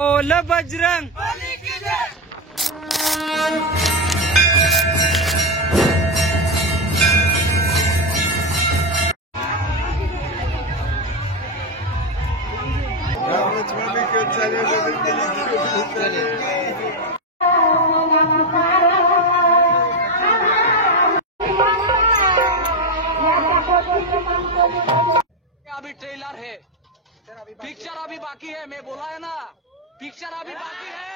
बोल बजरंग। अभी ट्रेलर है, पिक्चर अभी बाकी है। मैं बोला है ना, पिक्चर अभी बाकी है।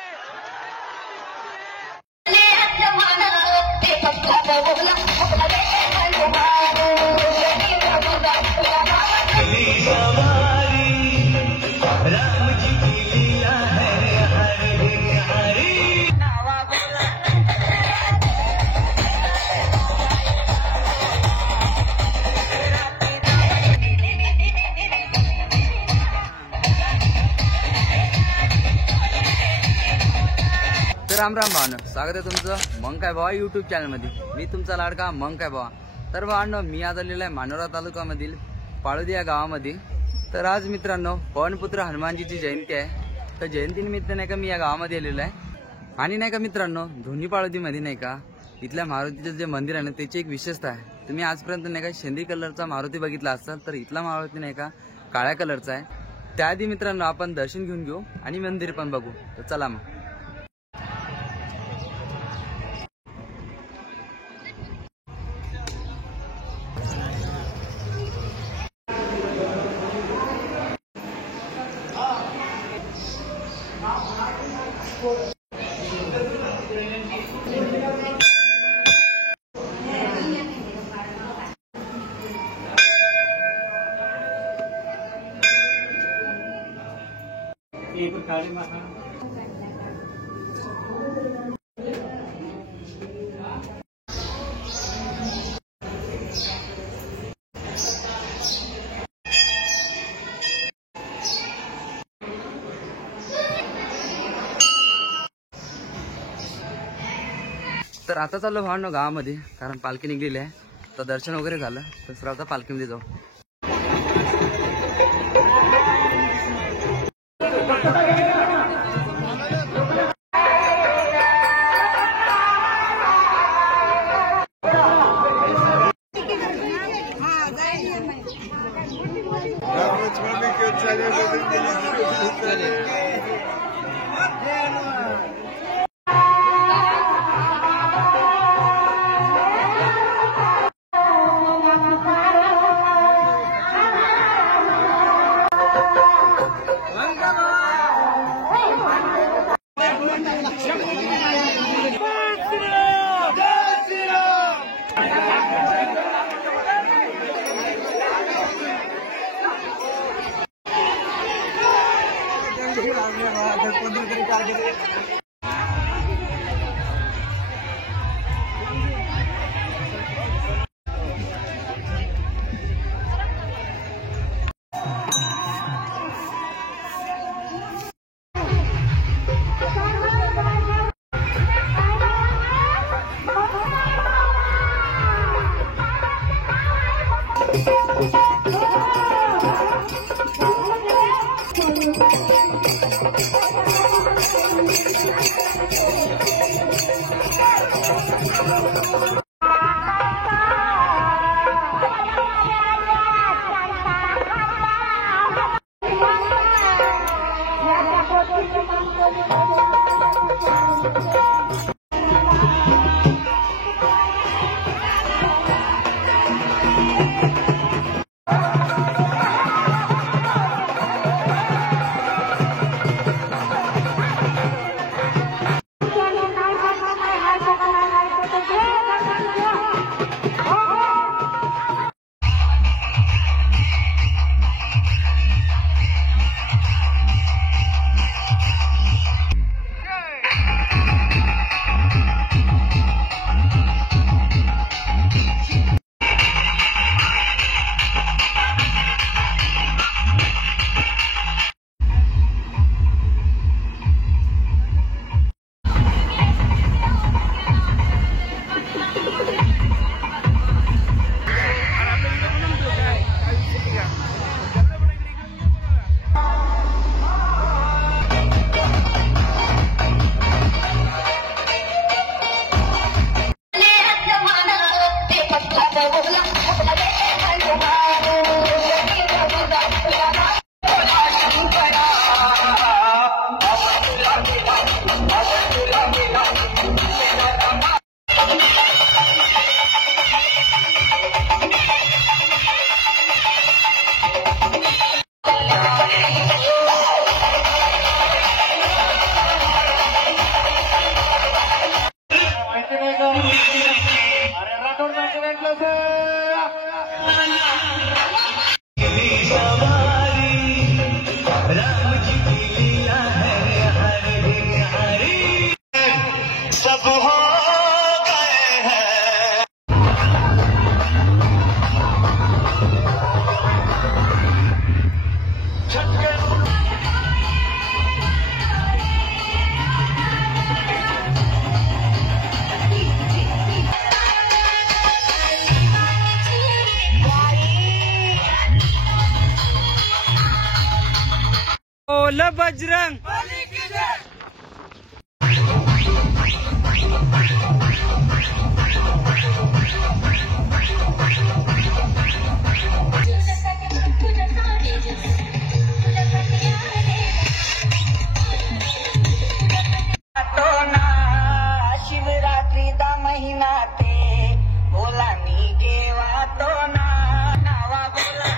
तर राम राम भावानं, स्वागत आहे तुमचं मग काय भावा यूट्यूब चॅनलमध्ये। मी तुमचा लाडका मग काय भावा। तर भावांनो, मी आज आलेलो आहे मानोरा तालुक्यामधील पाळोदी या गावामध्ये। तर आज मित्रांनो पवनपुत्र हनुमानजीची जयंती आहे। तर जयंतीनिमित्त नाही का मी या गावामध्ये आलेलो आहे। आणि नाही का मित्रांनो, धोनी पाळोदीमध्ये नाही का इथल्या मारुतीचं जे मंदिर आहे ना त्याची एक विशेषता आहे। तुम्ही आजपर्यंत नाही का शेंद्री कलरचा मारुती बघितला असाल, तर इथला मारुती नाही का काळ्या कलरचा आहे। त्याआधी मित्रांनो आपण दर्शन घेऊन घेऊ आणि मंदिर पण बघू। तर चला मग। तर आता चाललो भावांनो गावामध्ये, कारण पालखी निघलेली आहे। तर दर्शन वगैरे झालं, तर सर आता पालखीमध्ये जाऊ। बोल बजरंग शिवरात्रीचा महिना ते बोला मी केव्हा तो ना नावा बोला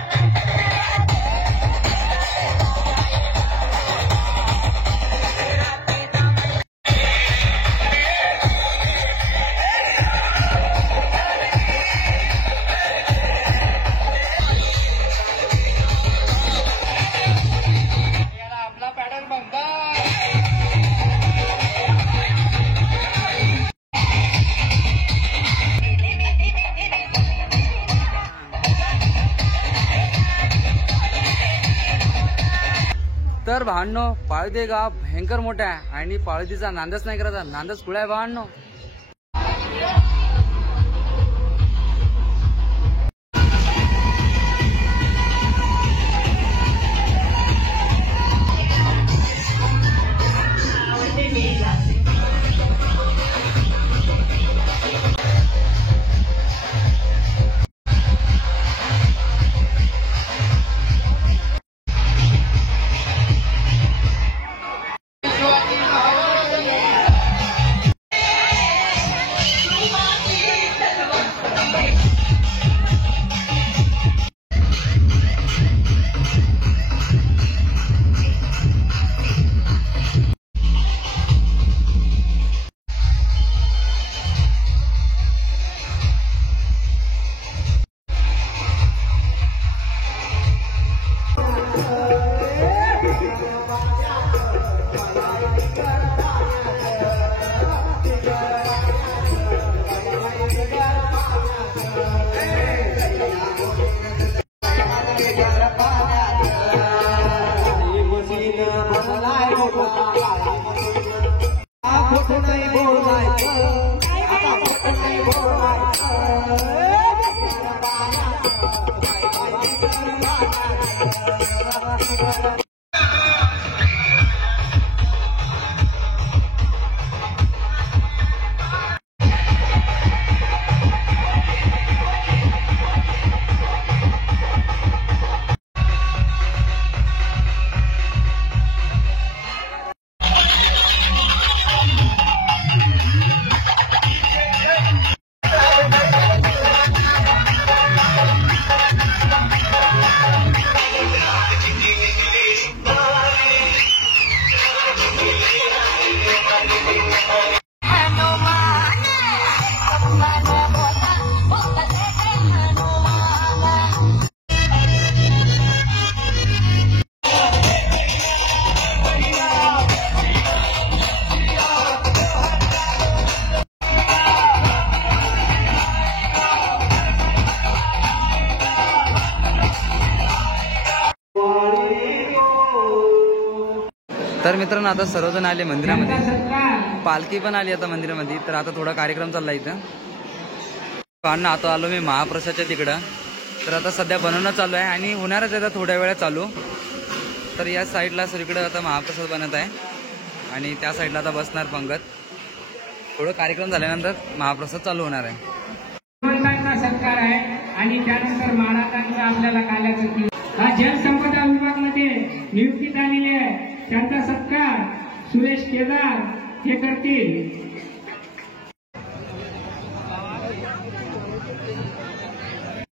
आपला पॅटर्न बघता तर भावांनो, पाळदी गाव भयंकर मोठं आहे आणि पाळदीचा नांदच नाही करायचा. नांदच कुठे आहे भावांनो? तर मित्रांनो, आता सर्वजण आले मंदिरामध्ये, पालखी पण आली आता मंदिरामध्ये. तर आता थोडा कार्यक्रम चालला इथं. पण आता आलो मी महाप्रसादच्या तिकडं. तर आता सध्या बनवणं चालू आहे आणि होणारच आता थोड्या वेळात चालू. तर या साईडला सगळीकडे आता महाप्रसाद बनत आहे आणि त्या साईडला आता बसणार पंगत. थोडं कार्यक्रम झाल्यानंतर महाप्रसाद चालू होणार आहे. सत्कार आहे आणि त्यानंतर महाराजांनी आपल्याला काल्याचं हा जलसंपदा विभागामध्ये नियुक्ती झालेली आहे. त्यांचा सत्कार सुरेश केदार हे करतील.